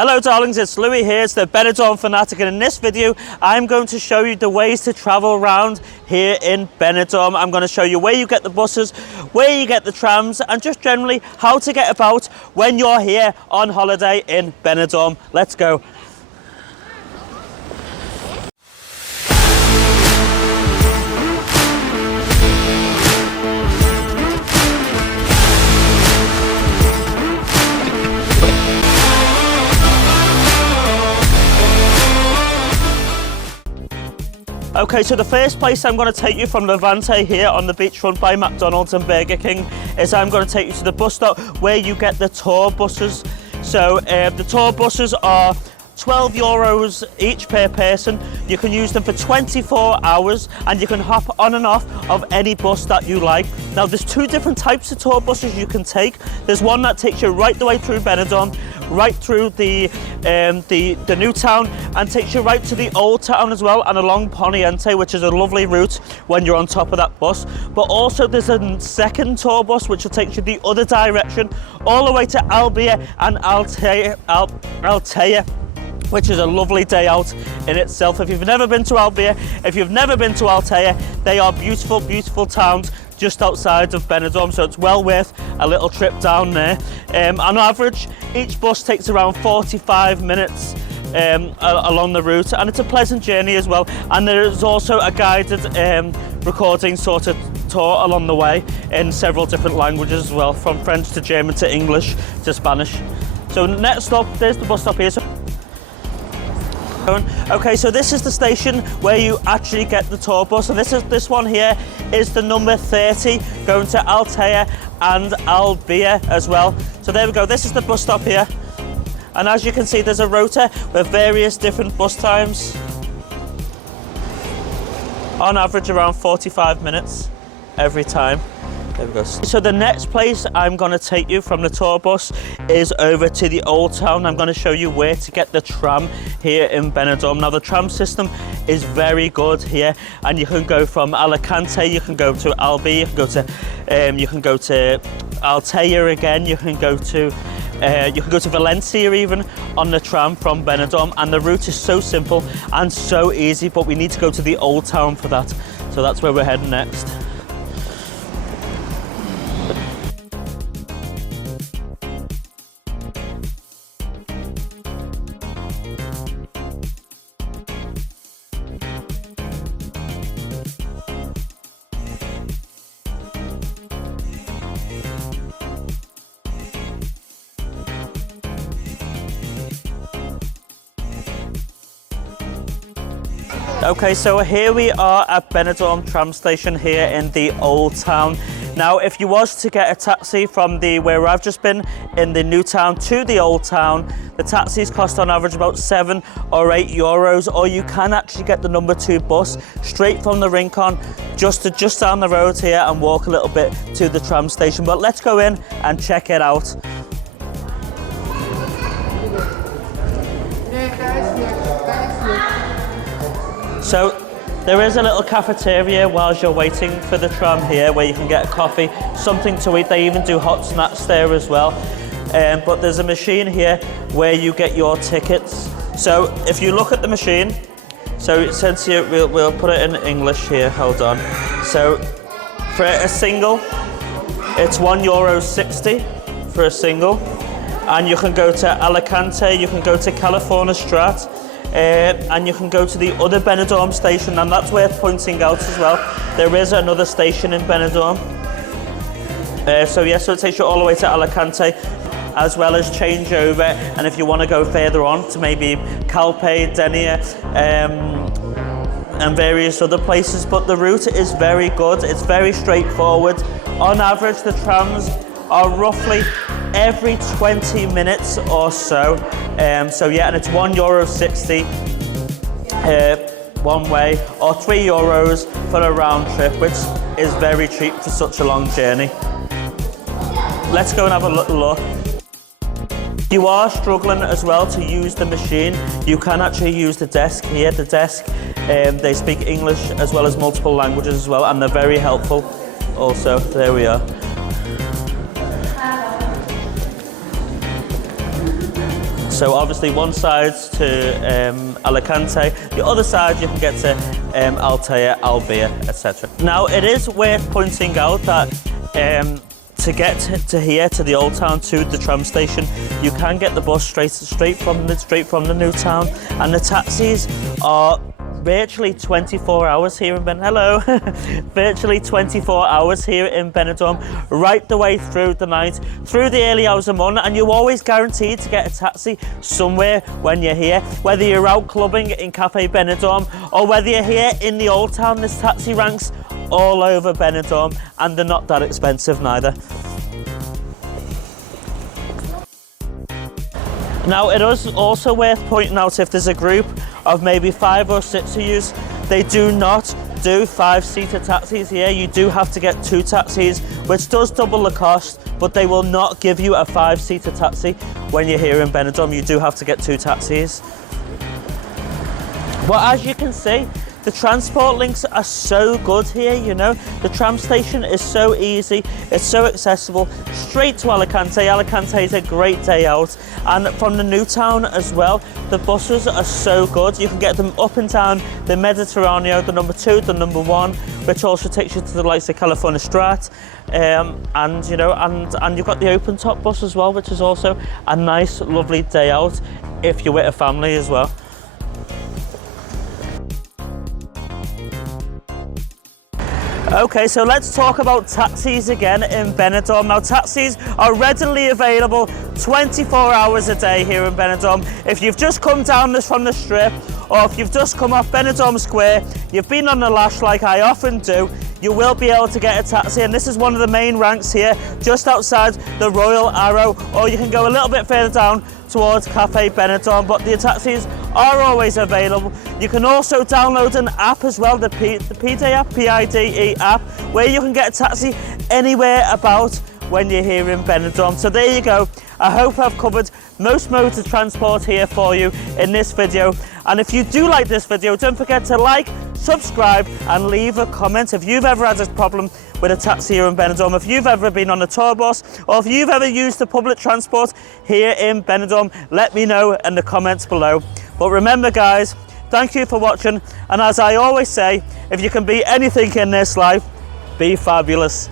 Hello darlings, it's Louis here, it's the Benidorm Fanatic, and in this video I'm going to show you the ways to travel around here in Benidorm. I'm going to show you where you get the buses, where you get the trams, and just generally how to get about when you're here on holiday in Benidorm. Let's go. Okay, so the first place I'm going to take you from Levante here on the beachfront by McDonald's and Burger King is I'm going to take you to the bus stop where you get the tour buses. So the tour buses are €12 each per person. You can use them for 24 hours and you can hop on and off of any bus that you like. Now there's two different types of tour buses you can take. There's one that takes you right the way through Benidorm, right through the new town, and takes you right to the old town as well and along Poniente, which is a lovely route when you're on top of that bus. But also there's a second tour bus which will take you the other direction all the way to Albia and Altea, which is a lovely day out in itself. If you've never been to Albia, if you've never been to Altea, they are beautiful, beautiful towns just outside of Benidorm, so it's well worth a little trip down there. On average, each bus takes around 45 minutes along the route, and it's a pleasant journey as well. And there is also a guided recording sort of tour along the way in several different languages as well, from French to German to English to Spanish. So next stop, there's the bus stop here. Okay, so this is the station where you actually get the tour bus. So this one here is the number 30 going to Altea and Albia as well. So there we go, this is the bus stop here. And as you can see, there's a rota with various different bus times. On average around 45 minutes every time. There we go. So the next place I'm going to take you from the tour bus is over to the old town. I'm going to show you where to get the tram here in Benidorm. Now the tram system is very good here, and you can go from Alicante, you can go to Albi, you can go to Altea again, you can go to Valencia even on the tram from Benidorm, and the route is so simple and so easy, but we need to go to the old town for that. So that's where we're heading next. Okay, so here we are at Benidorm tram station here in the old town. Now, if you was to get a taxi from where I've just been in the new town to the old town, the taxis cost on average about €7 or €8, or you can actually get the number 2 bus straight from the Rincon just down the road here and walk a little bit to the tram station. But let's go in and check it out. So there is a little cafeteria whilst you're waiting for the tram here where you can get a coffee, something to eat. They even do hot snacks there as well. But there's a machine here where you get your tickets. So if you look at the machine, so it says here, we'll put it in English here, hold on. So for a single, it's €1.60 for a single. And you can go to Alicante, you can go to California Strat, and you can go to the other Benidorm station, and that's worth pointing out as well. There is another station in Benidorm. So it takes you all the way to Alicante, as well as change over, and if you want to go further on to maybe Calpe, Denia, and various other places. But the route is very good, it's very straightforward. On average, the trams are roughly every 20 minutes or so. And it's €1.60 one way, or €3 for a round trip, which is very cheap for such a long journey. Let's go and have a little look. If you are struggling as well to use the machine, you can actually use the desk here. The desk, they speak English as well as multiple languages as well, and they're very helpful also. There we are. So obviously one side to Alicante, the other side you can get to Altea, Albia, etc. Now it is worth pointing out that to get to here, to the old town, to the tram station, you can get the bus straight from the new town, and the taxis are virtually 24 hours here in virtually 24 hours here in Benidorm, right the way through the night, through the early hours of the morning, and you're always guaranteed to get a taxi somewhere when you're here. Whether you're out clubbing in Cafe Benidorm or whether you're here in the old town, there's taxi ranks all over Benidorm, and they're not that expensive neither. Now it is also worth pointing out, if there's a group of maybe 5 or 6 of you, they do not do 5-seater taxis here. You do have to get 2 taxis, which does double the cost, but they will not give you a 5-seater taxi when you're here in Benidorm. You do have to get 2 taxis. Well, as you can see, the transport links are so good here, you know. The tram station is so easy, it's so accessible, straight to Alicante. Alicante is a great day out. And from the new town as well, the buses are so good. You can get them up and down the Mediterranean, the number 2, the number 1, which also takes you to the likes of California Strat. And you know, and you've got the open top bus as well, which is also a nice, lovely day out if you're with a family as well. Okay, so let's talk about taxis again in Benidorm. Now, taxis are readily available 24 hours a day here in Benidorm. If you've just come down this from the strip, or if you've just come off Benidorm Square, you've been on the lash like I often do, you will be able to get a taxi, and this is one of the main ranks here, just outside the Royal Arrow, or you can go a little bit further down towards Cafe Benidorm, but the taxis are always available. You can also download an app as well, the PIDE app, PIDE app, where you can get a taxi anywhere about when you're here in Benidorm. So there you go. I hope I've covered most modes of transport here for you in this video. And if you do like this video, don't forget to like, subscribe and leave a comment if you've ever had a problem with a taxi here in Benidorm, if you've ever been on a tour bus, or if you've ever used the public transport here in Benidorm. Let me know in the comments below. But remember guys, thank you for watching, and as I always say, if you can be anything in this life, be fabulous.